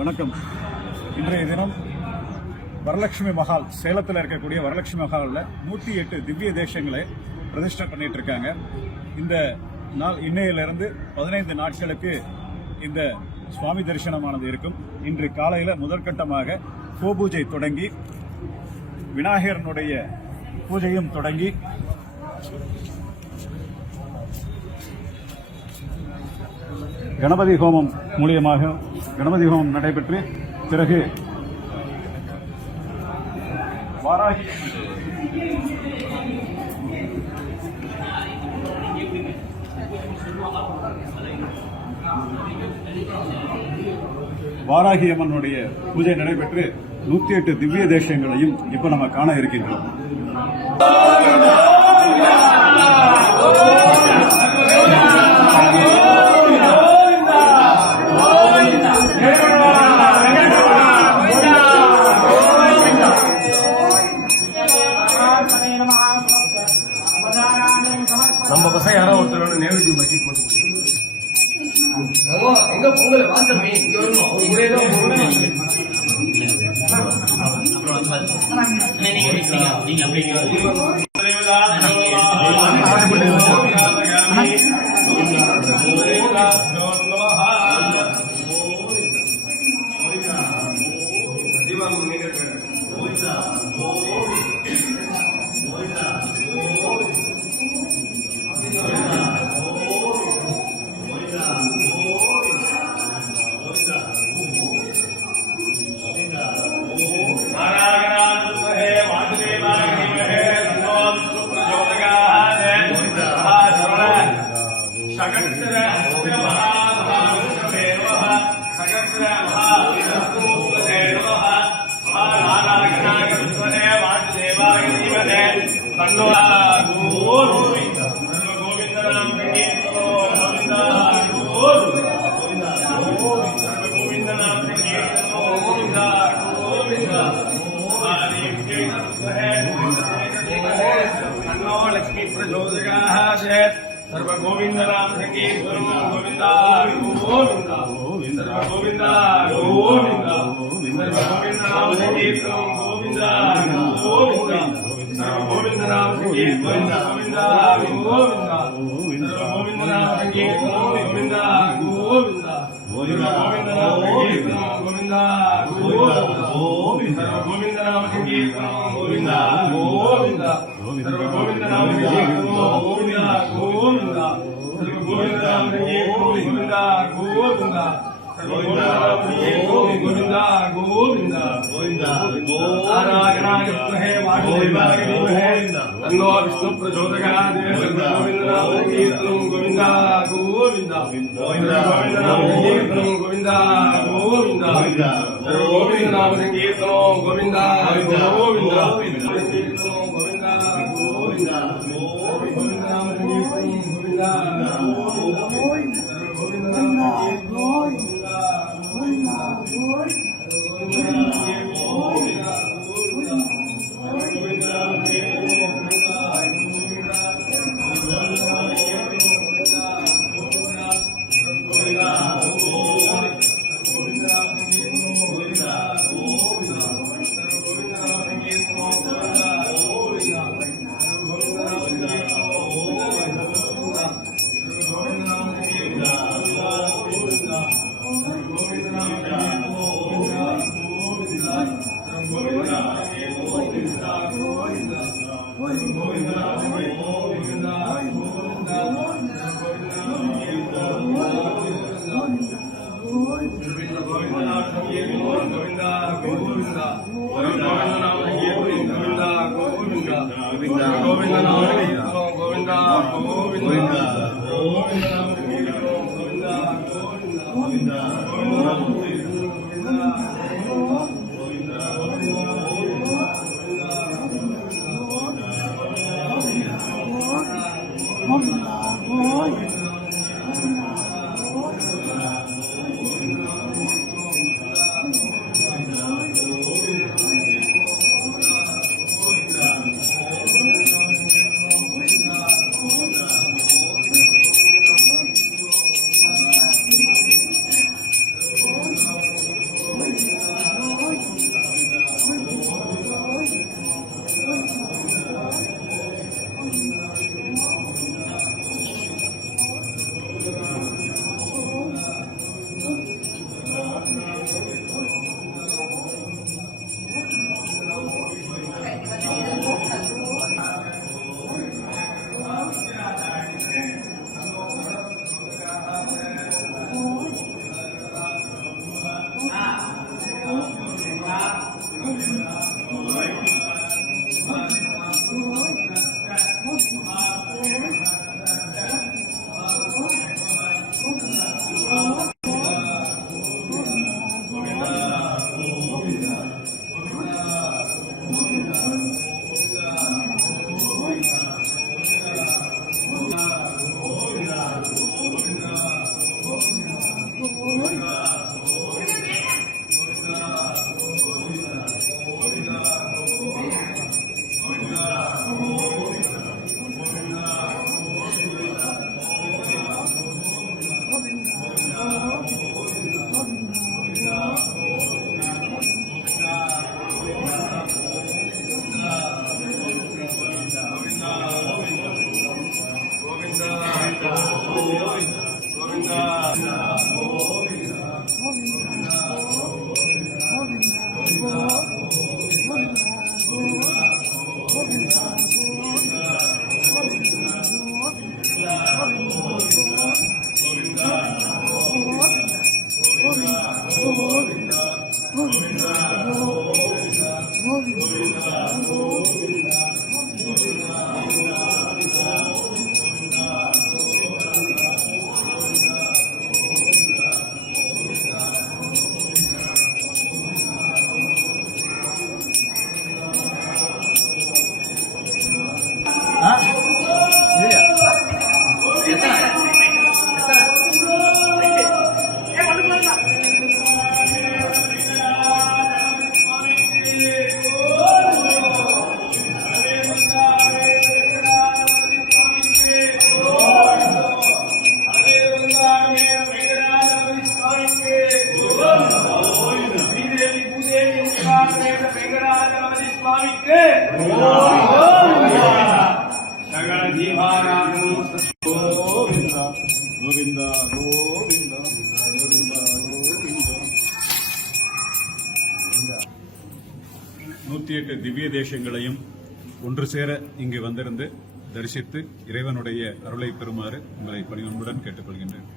வணக்கம். இன்றைய தினம் வரலட்சுமி மஹால், சேலத்தில் இருக்கக்கூடிய வரலட்சுமி மஹாலில் 108 திவ்ய தேசங்களை பிரதிஷ்டை பண்ணிட்டு இருக்காங்க. இந்த நாள் இன்னையிலிருந்து 15 நாட்களுக்கு இந்த சுவாமி தரிசனமானது இருக்கும். இன்று காலையில் முதற்கட்டமாக கோபூஜை தொடங்கி விநாயகரனுடைய பூஜையும் தொடங்கி கணபதி ஹோமம் மூலியமாக கணபதி ஹோமம் நடைபெற்று பிறகு வாராகி அம்மனுடைய பூஜை நடைபெற்று 108 திவ்ய தேசங்களையும் இப்ப நம்ம காண இருக்கின்றோம். நம்ம பசங்க யாரோ ஒருத்தர் நேரடி பக்கெட் மட்டும் எங்க பொங்கல் வாசமே இங்க வரணும். ஒரு முறையோ लक्ष्मी प्रचोदकाः सर्व गोविंद नाम संकीर्तन गोविंद गोविंद गोविंद गोविंद सर्व गोविंद नाम संकीर्तन गोविंद गोविंद सर्व गोविंद नाम संकीर्तन गोविंद गोविंद सर्व गोविंद नाम संकीर्तन गोविंद गोविंद गोविंद नाम संकीर्तन गोविंद गोविंद सर्व गोविंद नाम संकीर्तन गोविंद गोविंद सर्व गोविंद नाम संकीर्तन गोविंद गोविंद सर्व गोविंद नाम संकीर्तन गोविंद गोविंद गोविंद गोविंद गोविंद आराधनाय वासुदेवाय तन्नो विष्णु प्रचोदयात् गोविंद नाम संकीर्तन गोविंद गोविंद गोविंद नाम संकीर्तन गोविंद गोविंद सर्व गोविंद नाम संकीर्तन गोविंद गोविंद संकीर्तन गोविंद गोविंद गोविंद नाम 108 திவ்ய தேசங்களையும் ஒன்று சேர இங்கு வந்திருந்து தரிசித்து இறைவனுடைய அருளை பெறுமாறு உங்களை பணிவன்புடன் கேட்டுக்கொள்கின்றேன்.